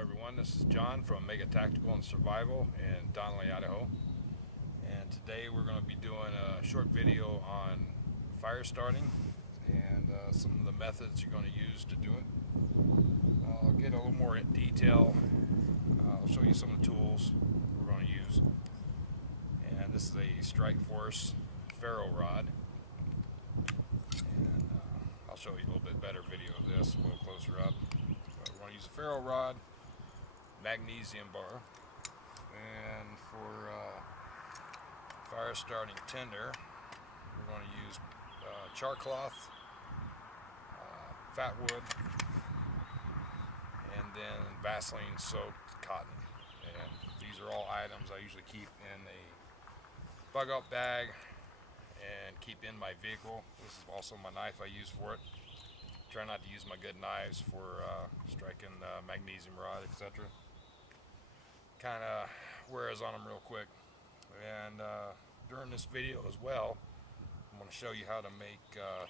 everyone, this is John from Mega Tactical and Survival in Donnelly, Idaho. And today we're going to be doing a short video on fire starting and some of the methods you're going to use to do it. I'll get a little more in detail. I'll show you some of the tools we're going to use. And this is a Strike Force ferro rod. And I'll show you a little bit better video of this, a little closer up. But we're going to use a ferro rod, magnesium bar, and for fire starting tinder we're going to use char cloth, fat wood, and then Vaseline soaked cotton. And these are all items I usually keep in a bug out bag and keep in my vehicle. This is also my knife I use for it. Try not to use my good knives for striking magnesium rod, etc. Kind of wears on them real quick. And during this video as well, I'm going to show you how to make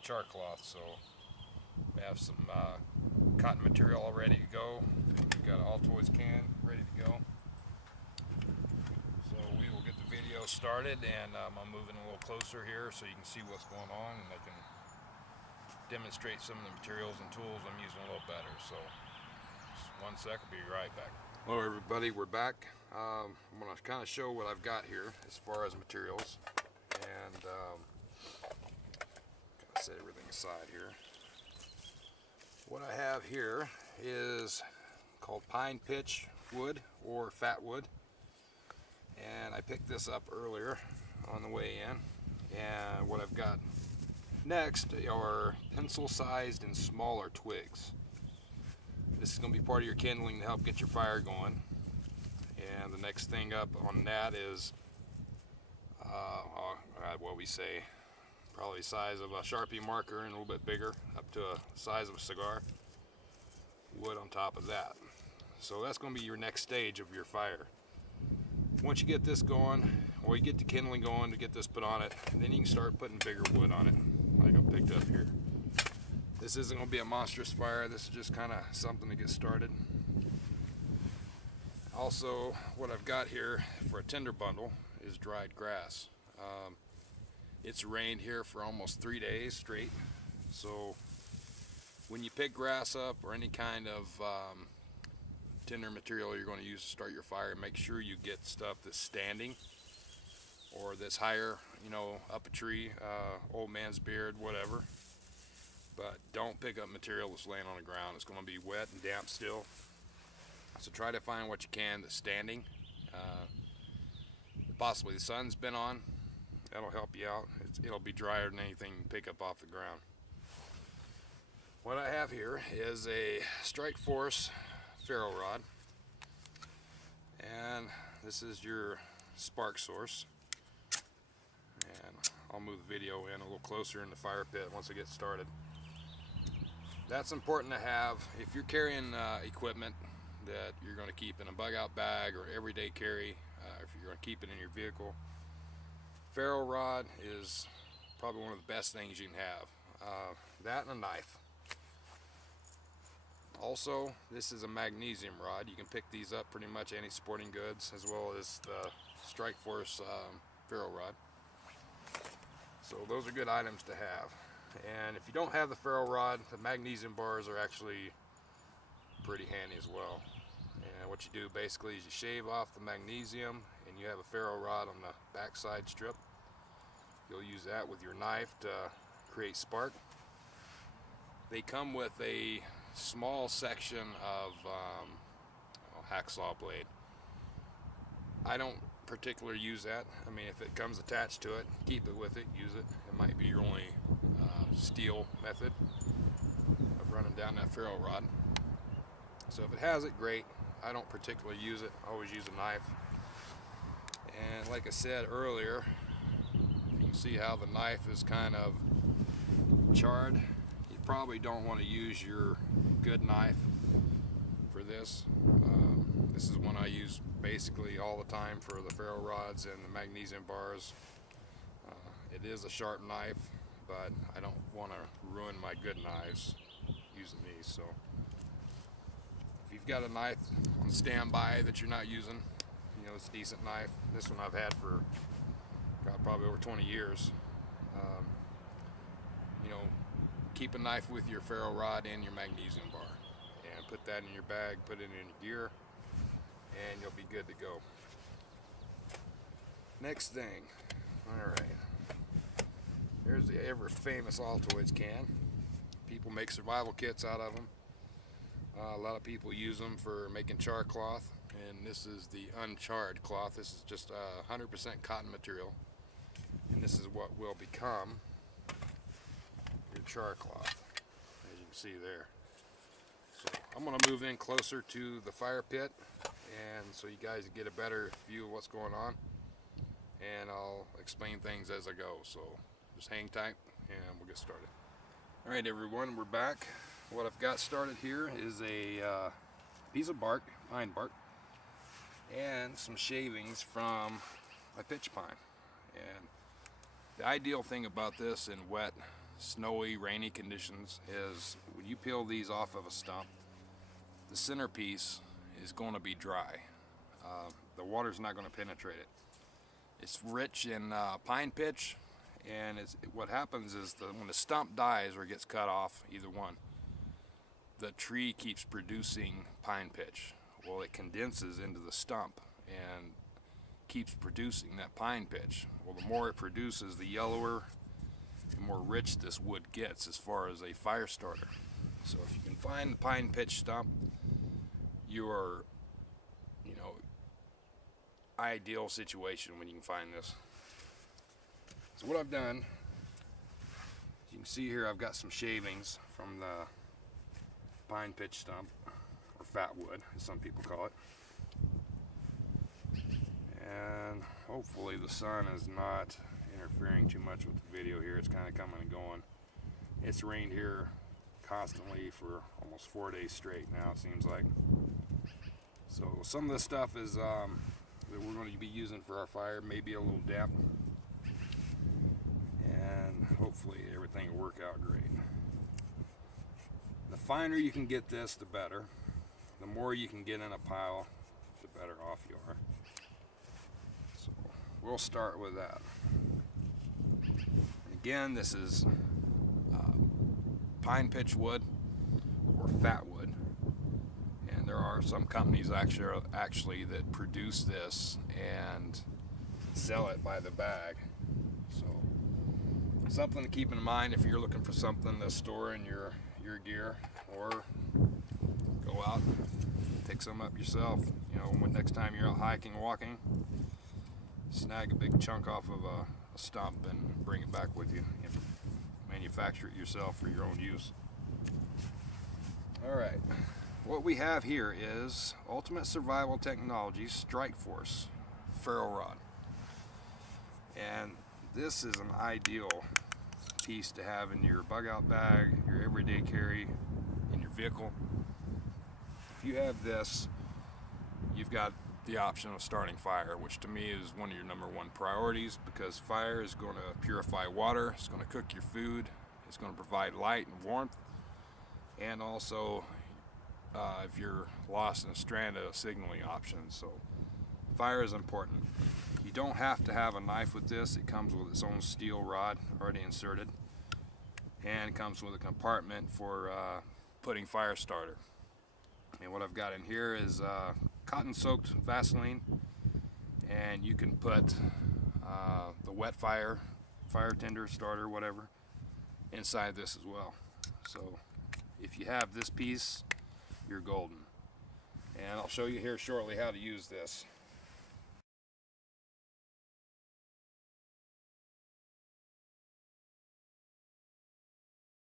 char cloth. So we have some cotton material all ready to go. We've got an Altoids can ready to go. So we will get the video started, and I'm moving a little closer here so you can see what's going on, and I can demonstrate some of the materials and tools I'm using a little better. So just 1 sec, I'll be right back. Hello everybody, we're back. I'm going to kind of show what I've got here as far as materials, and kind of set everything aside here. What I have here is called pine pitch wood or fat wood, and I picked this up earlier on the way in. And what I've got next are pencil sized and smaller twigs. This is going to be part of your kindling to help get your fire going. And the next thing up on that is what we say, probably the size of a Sharpie marker and a little bit bigger, up to a size of a cigar, wood on top of that. So that's going to be your next stage of your fire. Once you get this going, or you get the kindling going to get this put on it, and then you can start putting bigger wood on it, like I picked up here. This isn't going to be a monstrous fire, this is just kind of something to get started. Also, what I've got here for a tinder bundle is dried grass. It's rained here for almost 3 days straight, so when you pick grass up or any kind of tinder material you're going to use to start your fire, make sure you get stuff that's standing or that's higher, you know, up a tree, old man's beard, whatever. But don't pick up material that's laying on the ground. It's going to be wet and damp still. So try to find what you can that's standing. Possibly the sun's been on. That'll help you out. It'll be drier than anything you pick up off the ground. What I have here is a Strike Force ferro rod. And this is your spark source. And I'll move the video in a little closer in the fire pit once I get started. That's important to have if you're carrying equipment that you're going to keep in a bug out bag or everyday carry. If you're going to keep it in your vehicle, ferro rod is probably one of the best things you can have. That and a knife. Also, this is a magnesium rod. You can pick these up pretty much any sporting goods, as well as the Strike Force ferro rod. So those are good items to have. And if you don't have the ferro rod, the magnesium bars are actually pretty handy as well. And what you do basically is you shave off the magnesium, and you have a ferro rod on the backside strip. You'll use that with your knife to create spark. They come with a small section of hacksaw blade. I don't particularly use that. I mean, if it comes attached to it, keep it with it, use it. It might be your only steel method of running down that ferro rod. So if it has it, great. I don't particularly use it. I always use a knife. And like I said earlier, you can see how the knife is kind of charred. You probably don't want to use your good knife for this. This is one I use basically all the time for the ferro rods and the magnesium bars. It is a sharp knife, but I don't want to ruin my good knives using these. So if you've got a knife on on standby that you're not using. You know, it's a decent knife. This one I've had for, God, probably over 20 years. You know, keep a knife with your ferro rod and your magnesium bar, and put that in your bag, put it in your gear, and you'll be good to go. Next thing, all right, here's the ever famous Altoids can. People make survival kits out of them. A lot of people use them for making char cloth, and this is the uncharred cloth. This is just 100% cotton material, and this is what will become your char cloth, as you can see there. So I'm going to move in closer to the fire pit, and so you guys get a better view of what's going on, and I'll explain things as I go. So just hang tight and we'll get started. Alright everyone, we're back. What I've got started here is a piece of bark, pine bark, and some shavings from a pitch pine. And the ideal thing about this in wet, snowy, rainy conditions is when you peel these off of a stump, the centerpiece is going to be dry. The water's not going to penetrate it. It's rich in pine pitch, and what happens is when the stump dies or gets cut off, either one, the tree keeps producing pine pitch. Well, it condenses into the stump and keeps producing that pine pitch. Well, the more it produces, the yellower and more rich this wood gets as far as a fire starter. So if you can find the pine pitch stump, you are, you know, ideal situation when you can find this. So what I've done, as you can see here, I've got some shavings from the pine pitch stump, or fat wood as some people call it. And hopefully the sun is not interfering too much with the video here. It's kind of coming and going. It's rained here constantly for almost 4 days straight now, it seems like. So some of the stuff is that we're going to be using for our fire, maybe a little damp, and hopefully everything will work out great. The finer you can get this, the better. The more you can get in a pile, the better off you are. So we'll start with that. Again, this is pine pitch wood or fat wood, and there are some companies actually that produce this and sell it by the bag. So something to keep in mind if you're looking for something to store in your gear, or go out and pick some up yourself. You know, next time you're out hiking, walking, snag a big chunk off of a stump and bring it back with you. Manufacture it yourself for your own use. Alright, what we have here is Ultimate Survival Technologies Strike Force ferro rod, and this is an ideal piece to have in your bug out bag, your everyday carry, in your vehicle. If you have this, you've got the option of starting fire, which to me is one of your #1 priorities, because fire is going to purify water, it's going to cook your food, it's going to provide light and warmth, and also if you're lost and stranded, a signaling option. So fire is important. You don't have to have a knife with this. It comes with its own steel rod already inserted, and it comes with a compartment for putting fire starter. And what I've got in here is cotton soaked Vaseline, and you can put the wet fire tender, starter, whatever, inside this as well. So if you have this piece, you're golden. And I'll show you here shortly how to use this.